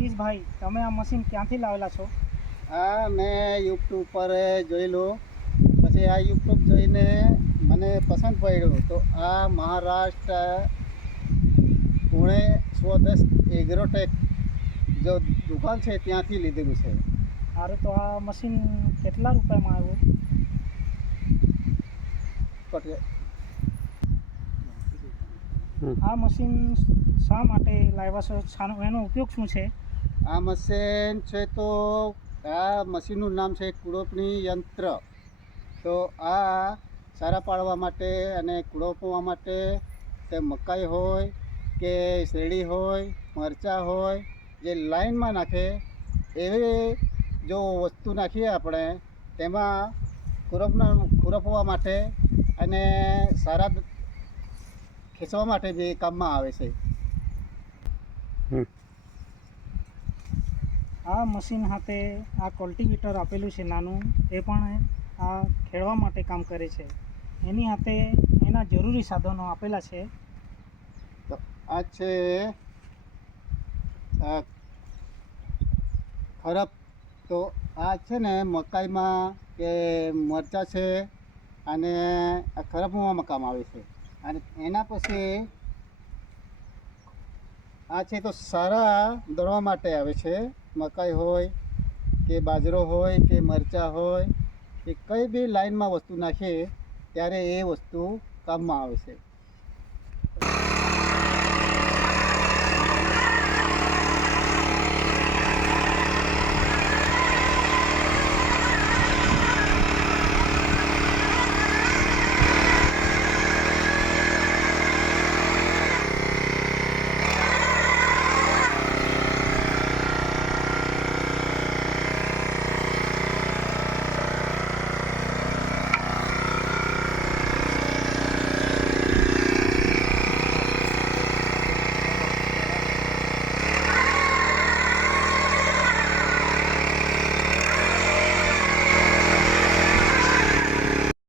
નીતિશભાઈ, તમે આ મશીન ક્યાંથી લાવેલા છો? આ મેં યુટ્યુબ પર જોયેલું, પછી આ યુટ્યુબ જોઈને મને પસંદ પડ્યું, તો આ મહારાષ્ટ્ર પુણે 110 એગ્રોટેક જો દુકાન છે ત્યાંથી લીધેલું છે. સારું, તો આ મશીન કેટલા રૂપિયામાં આવ્યું? આ મશીન શા માટે લાવ્યા છો? એનો ઉપયોગ શું છે? આ મશીન છે તો આ મશીનનું નામ છે કુળોપણી યંત્ર. તો આ સારા પાડવા માટે અને કુળોપવા માટે, તે મકાઈ હોય કે શેરડી હોય, મરચાં હોય, જે લાઈનમાં નાખે એવી જો વસ્તુ નાખીએ આપણે, તેમાં ખુરપવા માટે અને સારા ખેંચવા માટે બી કામમાં આવે છે. આ મશીન સાથે આ કલ્ટિવેટર આપેલું છે નાનું, એ પણ આ ખેડવા માટે કામ કરે છે. એની સાથે એના જરૂરી સાધનો આપેલા છે. તો આ છે ખરપ. તો આ છે ને મકાઈમાં કે મરચાં છે અને આ ખરપવામાં કામ આવે છે. અને એના પછી આ છે તો સારા દળવા માટે આવે છે. મકાઈ હોય કે બાજરો હોય કે મરચાં હોય કે કંઈ બી લાઈનમાં વસ્તુ નાખીએ ત્યારે એ વસ્તુ કામમાં આવે છે.